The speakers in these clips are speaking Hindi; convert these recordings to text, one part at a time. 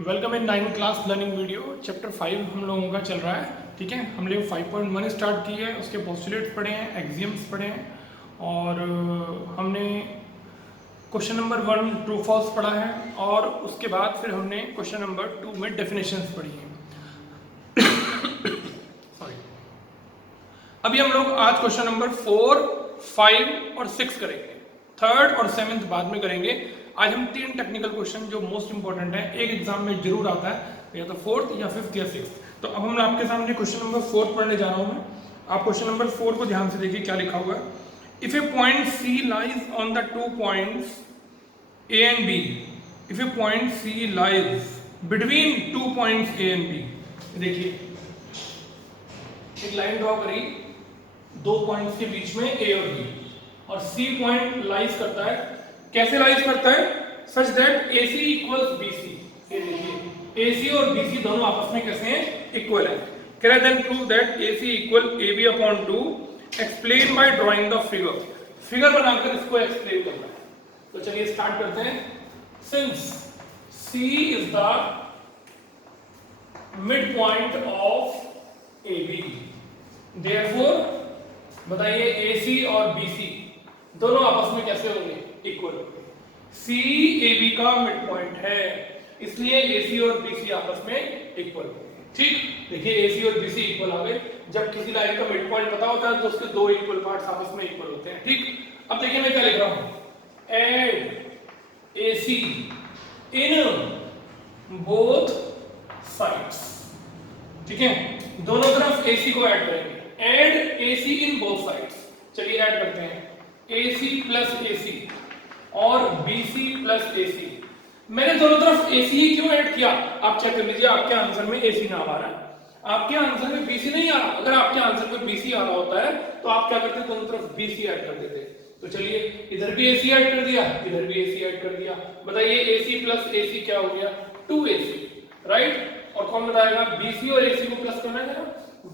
Welcome in 9 class learning video. Chapter 5 हम लोगों का चल रहा है। ठीक है, हम लोग 5.1 स्टार्ट की है, उसके पोस्टुलेट्स पढ़े हैं, एक्सियम्स पढ़े हैं और हमने क्वेश्चन नंबर 1 ट्रू फॉल्स पढ़ा है और उसके बाद फिर हमने क्वेश्चन नंबर 2 में डेफिनेशंस पढ़ी हैं। सॉरी, अभी हम लोग आज क्वेश्चन नंबर 4, 5 और 6 करेंगे। 3rd और 7th बाद में करेंगे। आज हम 3 टेक्निकल क्वेश्चन जो मोस्ट इंपॉर्टेंट है, एक एग्जाम में जरूर आता है, या तो 4th या 5th या 6th। तो अब हम आपके सामने क्वेश्चन नंबर 4 पढ़ने जा रहा हूं मैं। आप क्वेश्चन नंबर 4 को ध्यान से देखिए क्या लिखा हुआ है। If a point C lies on the 2 points A and B, if a point C lies between 2 points A and B, देखिए एक लाइन ड्रॉ करी 2 पॉइंट्स के बीच में ए और बी, और सी पॉइंट लाइज करता है। कैसे लाइज करता है? Such that AC equals BC। ये देखिए AC और BC दोनों आपस में कैसे हैं? इक्वल है। कह रहे then prove that AC equal AB upon 2, explain by drawing the figure. Figure बनाकर इसको एक्सप्लेन करना है। तो चलिए स्टार्ट करते हैं। Since C is the mid point of AB, therefore बताइए AC और BC दोनों आपस में कैसे होंगे? इक्वल। C AB का मिड पॉइंट है, इसलिए AC और BC आपस में इक्वल। ठीक, देखिए AC और BC इक्वल आ गए। जब किसी लाइन का मिड पॉइंट पता होता है तो उसके 2 इक्वल पार्ट्स आपस में इक्वल होते हैं। ठीक, अब देखिए मैं क्या लिख रहा हूं, add AC in both sides. ठीक है, दोनों तरफ AC को ऐड करेंगे। Add AC in both sides. चलिए ऐड करते हैं, AC प्लस AC और BC प्लस AC। मैंने दोनों तरफ AC ही क्यों ऐड किया? आप चेक कर लीजिए, आपके आंसर में AC नाम आ रहा है, आपके आंसर में BC नहीं आ रहा। अगर आपके आंसर में BC आ रहा होता है तो आप क्या करते? दोनों तरफ BC ऐड कर देते। तो चलिए इधर भी AC ऐड कर दिया, इधर भी AC ऐड कर दिया। बताइए AC प्लस AC क्या हो गया? 2AC, right. और कौन बताएगा? BC और AC को प्लस करना है ना।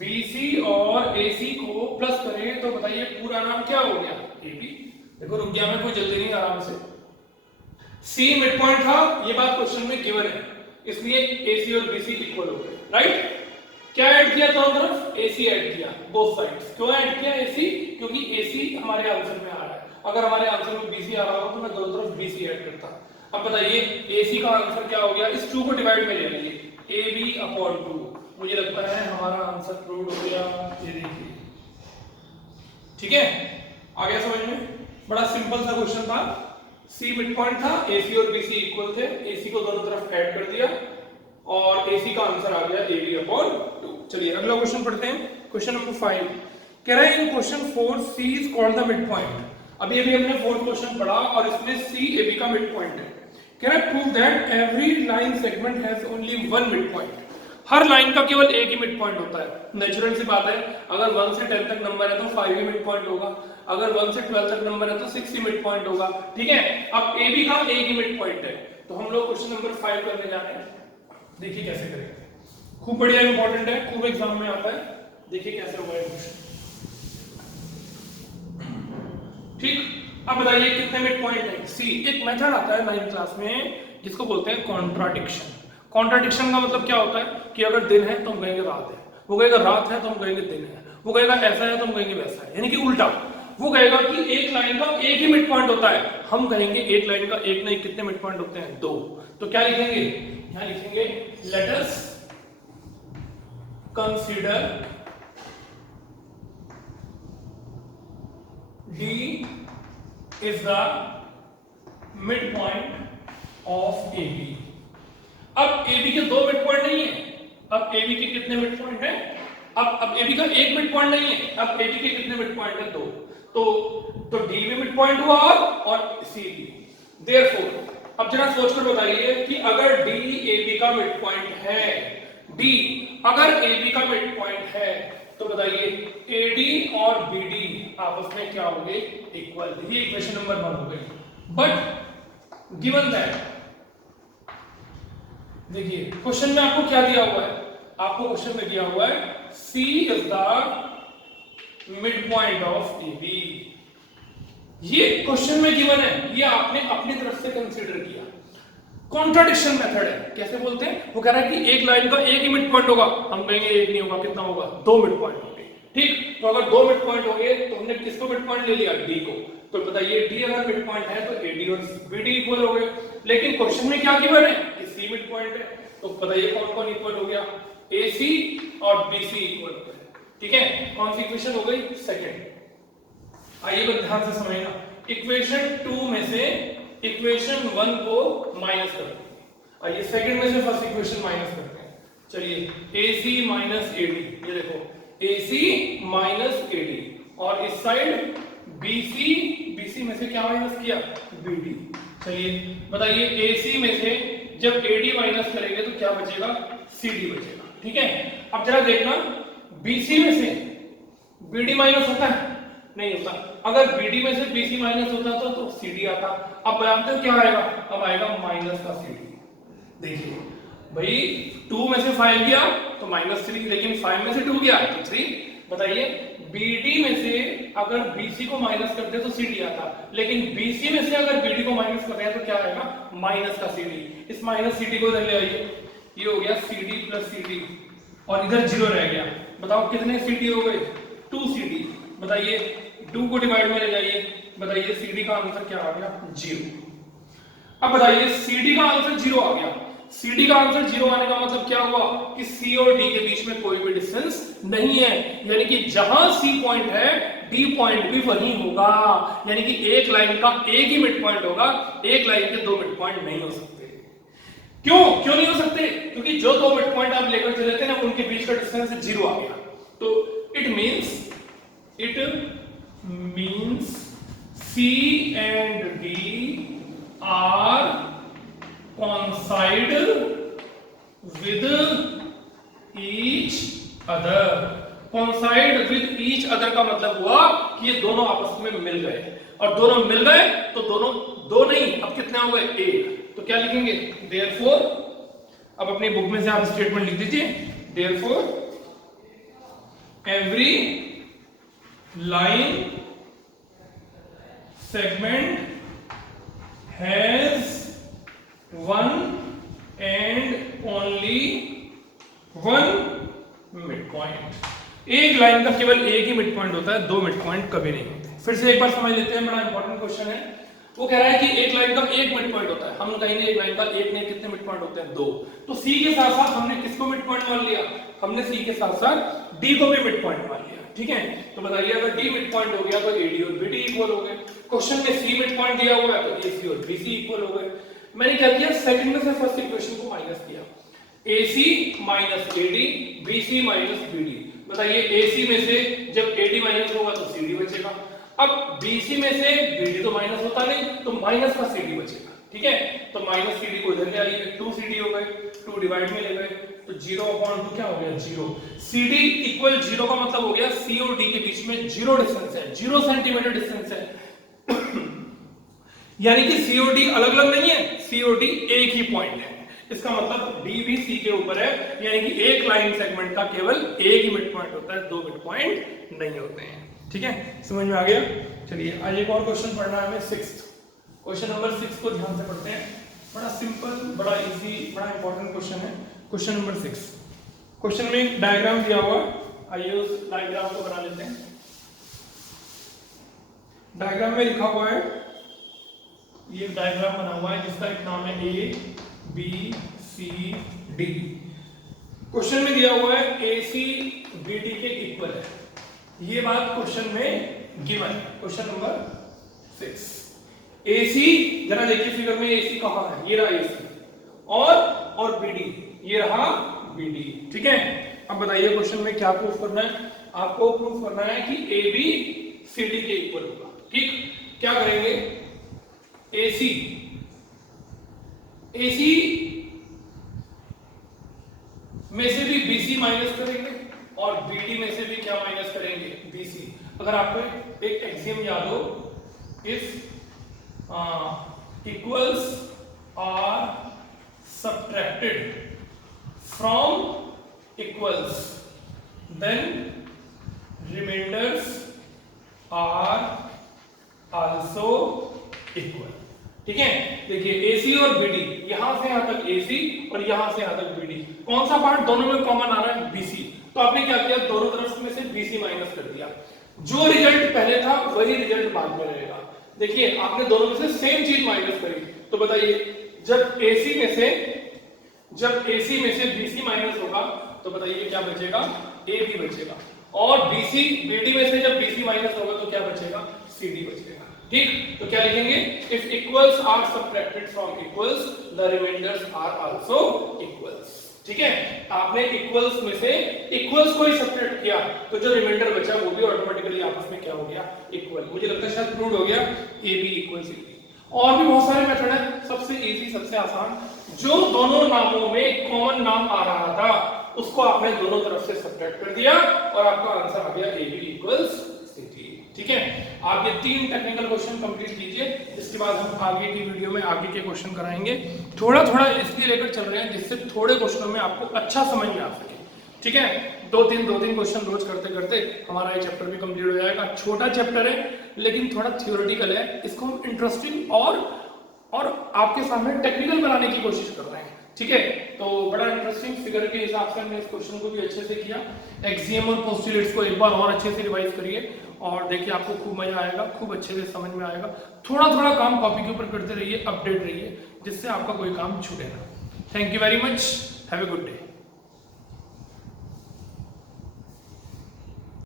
BC और AC को प्लस करें तो बताइए पूरा नाम क्या हो गया? AB। देखो रुक गया मैं, कोई जल्दी नहीं, आराम से। C मिड पॉइंट था, ये बात क्वेश्चन में गिवन है, इसलिए AC और BC इक्वल हो गए, राइट। क्या ऐड किया दोनों तरफ? AC ऐड किया, बोथ साइड्स। क्यों ऐड किया AC? क्योंकि AC हमारे आंसर में आ रहा है। अगर हमारे आंसर में BC आ रहा हो तो मैं दोनों तरफ BC ऐड करता। अब बताइए AC का आंसर क्या हो गया? इस 2 को डिवाइड में ले लीजिए, AB अपॉन 2। मुझे लगता है हमारा आंसर प्रूव हो गया। ये देखिए, ठीक है, आ गया समझ में? बड़ा सिंपल सा क्वेश्चन था। C मिड पॉइंट था, AC और BC इक्वल थे, AC को दोनों तरफ ऐड कर दिया और AC का आंसर आ गया AB अपॉन 2। चलिए अगला क्वेश्चन पढ़ते हैं। क्वेश्चन नंबर 5 कह रहा है in question 4 C is called the mid point. अभी हमने 4th क्वेश्चन पढ़ा और इसमें C AB का मिड पॉइंट है। कह रहा है prove that every line segment has only one mid point. Her line का केवल एक ही मिड पॉइंट होता है। नेचुरल सी बात है, अगर 1 से 10 तक नंबर है तो 5 ही मिड पॉइंट होगा, अगर 1 से 12 तक नंबर है तो 6 ही मिड पॉइंट होगा। ठीक है, अब AB का एक ही मिड पॉइंट है, तो हम लोग क्वेश्चन नंबर 5 करने जा रहे हैं। देखिए कैसे करेंगे, खूब बढ़िया इंपॉर्टेंट है, खूब एग्जाम में आता है। देखिए कैसे होगा ये क्वेश्चन। ठीक, अब बताइए कितने मिड पॉइंट है? सी एक मेथड आता है 9th क्लास में जिसको बोलते हैं कॉन्ट्राडिक्शन। कॉन्ट्राडिक्शन का मतलब क्या होता है कि अगर दिन है तो हम कहेंगे रात है, वो कहेगा रात है तो हम कहेंगे दिन है, वो कहेगा ऐसा है तो हम कहेंगे वैसा है, यानी कि उल्टा। वो कहेगा कि एक लाइन का एक ही मिड पॉइंट होता है, हम कहेंगे एक लाइन का एक नहीं, कितने मिड पॉइंट होते हैं? 2। तो क्या लिखेंगे? यहां लिखेंगे let us consider D is the midpoint of AB। अब AB के 2 मिड पॉइंट नहीं है, अब AB के कितने मिड पॉइंट है? अब AB का एक मिड पॉइंट नहीं है, अब AB के कितने मिड पॉइंट है? 2। तो D भी मिड पॉइंट हुआ और C भी। देयरफॉर अब जरा सोचकर बताइए कि अगर D AB का मिड पॉइंट है, D अगर AB का मिड पॉइंट है तो बताइए AD और BD आपस में क्या होंगे? इक्वल। ये इक्वेशन नंबर 1 हो गई। बट गिवन दैट, देखिए क्वेश्चन में आपको क्या दिया हुआ है? आपको क्वेश्चन में दिया हुआ है C is the mid point of AB। ये क्वेश्चन में गिवन है, ये आपने अपनी तरफ से कंसीडर किया। कॉन्ट्राडिक्शन मेथड है। कैसे बोलते हैं? वो कह रहा है कि एक लाइन का एक ही मिड पॉइंट होगा, हम कहेंगे एक नहीं होगा, कितना होगा? 2 मिड पॉइंट होंगे। ठीक, तो अगर 2 मिड पॉइंट हो गए तो हमने किसको मिड पॉइंट ले लिया? डी को। तो बताइए डी अगर मिड पॉइंट है तो एडी और बीडी इक्वल हो गए। लेकिन क्वेश्चन में क्या गिवन है कि सी मिड पॉइंट है, तो बताइए कौन कौन इक्वल हो गया? एसी और बीसी इक्वल हो गए। ठीक है, कौन सी इक्वेशन हो गई? सेकंड। आइए बस ध्यान से समझना, इक्वेशन 2 में से इक्वेशन 1 को माइनस कर देंगे। आइए सेकंड में से फर्स्ट इक्वेशन माइनस करते हैं। चलिए AC माइनस AD, ये देखो AC माइनस AD, और इस साइड BC में से क्या माइनस किया? BD। चलिए बताइए AC में से जब AD माइनस करेंगे तो क्या बचेगा? CD बचेगा। ठीक है, अब जरा देखना, BC में से BD माइनस होता है? नहीं होता। अगर BD में से BC माइनस होता तो CD आता। अब जानते हो क्या आएगा? अब आएगा माइनस का CD। देखिए भाई 2 में से 5 गया तो -3, लेकिन 5 में से 2 गया तो 3। बताइए BD में से अगर BC को माइनस करते तो CD आता, लेकिन BC में से अगर BD को माइनस कर रहे हैं तो क्या आएगा? माइनस का CD। इस माइनस CD को इधर ले आइए, ये हो गया CD प्लस CD, और इधर 0 रह गया। बताओ कितने CD हो गए? 2 CD। बताइए 2 को डिवाइड में ले जाइए, बताइए CD का आंसर क्या आ गया? 0। अब बताइए CD का आंसर 0 आ गया। CD का आंसर 0 आने का मतलब क्या हुआ? कि C और D के बीच में कोई भी डिस्टेंस नहीं है, यानी कि जहां C पॉइंट है D पॉइंट भी वहीं होगा। यानी कि एक लाइन का एक ही मिड पॉइंट होगा, एक लाइन के 2 मिड पॉइंट नहीं हो सकते। क्यों नहीं हो सकते? क्योंकि जो 2 मिड पॉइंट आप लेकर चले थे ना, उनके बीच का डिस्टेंस 0 आ गया। तो it means C and D are coincide with each other। coincide with each other का मतलब हुआ कि ये दोनों आपस में मिल गए, और दोनों मिल गए तो दोनों 2 नहीं, अब कितने हो गए? 1। तो क्या लिखेंगे? therefore, अब अपनी बुक में से आप स्टेटमेंट लिख दीजिए, therefore every line segment has one and only one mid point. एक लाइन का केवल एक ही मिड पॉइंट होता है, 2 मिड पॉइंट कभी नहीं होते। फिर से एक बार समझ लेते हैं, बड़ा इंपॉर्टेंट क्वेश्चन है। वो कह रहा है कि एक लाइन का एक मिड पॉइंट होता है, हम कहेंगे एक लाइन का एक ने कितने मिड पॉइंट होते हैं? 2। तो C के साथ साथ हमने किसको मिड पॉइंट मान लिया? हमने C के साथ साथ D को भी मिड पॉइंट मान लिया। ठीक है, तो बताइए अगर D मिड पॉइंट हो गया तो AD और BD इक्वल हो गए। क्वेश्चन में C मिड पॉइंट दिया हुआ है तो AC और BC इक्वल हो गए। मैंने क्या किया? सेकंड में से फर्स्ट इक्वेशन को माइनस किया, AC minus AD, BC minus BD। बताइए AC में से जब AD माइनस होगा तो CD बचेगा। अब BC में से BD तो माइनस होता नहीं, तो माइनस का CD बचेगा। ठीक है, तो माइनस CD को इधर ले आइए, 2 CD हो गए, 2 डिवाइड में ले गए तो 0/2 क्या हो गया? 0। CD इक्वल 0 का मतलब हो गया C और D के बीच में 0 डिस्टेंस है, 0 सेंटीमीटर डिस्टेंस है। यानी कि C और D अलग अलग नहीं है, C और D एक ही पॉइंट है। इसका मतलब D भी C के ऊपर है, यानी कि एक लाइन सेगमेंट का केवल एक ही मिड पॉइंट होता है, 2 मिड पॉइंट नहीं होते हैं। ठीक है, समझ में आ गया? चलिए आज एक और क्वेश्चन पढ़ना है हमें, 6th क्वेश्चन नंबर 6 को ध्यान से पढ़ते हैं। बड़ा सिंपल, बड़ा इजी, बड़ा इंपॉर्टेंट क्वेश्चन है। क्वेश्चन नंबर 6, क्वेश्चन में एक डायग्राम दिया हुआ है, आइए उस डायग्राम को बना लेते हैं। डायग्राम में लिखा हुआ है, ये डायग्राम बना हुआ है जिसका एक नाम है ABCD। क्वेश्चन में दिया हुआ है AC BD के इक्वल है, ये बात क्वेश्चन में गिवन है। क्वेश्चन नंबर 6, AC जरा देखिए फिगर में, AC कहां है? ये रहा AC, और BD ये रहा BD। ठीक है, अब बताइए क्वेश्चन में क्या प्रूफ करना है? आपको प्रूफ करना है कि AB CD के इक्वल होगा। ठीक, क्या करेंगे? AC में से भी BC माइनस करेंगे और BD में से भी क्या माइनस करेंगे? BC। अगर आपको एक एक्सियम याद हो, if equals are subtracted from equals then remainders are also equal. ठीक है। देखिए AC और BD, यहां से यहां तक AC और यहां से यहां तक BD, कौन सा पार्ट दोनों में कॉमन आ रहा है? BC। तो आपने क्या किया, दोनों तरफ में से BC माइनस कर दिया, जो रिजल्ट पहले था वही रिजल्ट बाद में रहेगा। देखिए आपने दोनों में से सेम चीज माइनस करी, तो बताइए जब AC में से BC माइनस होगा तो बताइए क्या बचेगा? AB बचेगा। और BD में से जब BC माइनस होगा तो क्या बचेगा? CD बचेगा। ठीक, तो क्या लिखेंगे? If equals are subtracted from equals the remainders are also equals. ठीक है, आपने इक्वल्स में से इक्वल्स को ही सबट्रैक्ट किया तो जो रिमाइंडर बचा वो भी ऑटोमेटिकली आपस में क्या हो गया? इक्वल। मुझे लगता है शायद प्रूव हो गया AB इक्वल्स CD। और भी बहुत सारे मेथड है, सबसे इजी सबसे आसान, जो दोनों नामों में कॉमन नाम आ रहा था उसको आपने दोनों तरफ से सबट्रैक्ट कर दिया और आपका आंसर आ गया AB इक्वल्स CD। ठीक है, आप ये 3 टेक्निकल क्वेश्चन कंप्लीट कीजिए, इसके बाद हम आगे की वीडियो में आगे के क्वेश्चन कराएंगे। थोड़ा थोड़ा इसलिए लेकर चल रहे हैं जिससे थोड़े क्वेश्चन में आपको अच्छा समझ में आ सके। ठीक है, दो तीन क्वेश्चन रोज करते करते हमारा ये चैप्टर भी कंप्लीट हो जाएगा। छोटा चैप्टर है लेकिन थोड़ा थ्योरेटिकल है, इसको हम इंटरेस्टिंग और आपके सामने टेक्निकल बनाने की कोशिश कर रहे हैं। ठीक है, तो बड़ा इंटरेस्टिंग फिगर के हिसाब से हमने इस क्वेश्चन को भी अच्छे से किया। एक्सियम और पोस्टुलेट्स को एक बार और अच्छे से रिवाइज करिए और देखिए आपको खूब मजा आएगा, खूब अच्छे से समझ में आएगा। थोड़ा थोड़ा काम कॉपी के ऊपर करते रहिए, अपडेट रहिए, जिससे आपका कोई काम छूटे ना। Thank you very much, have a good day.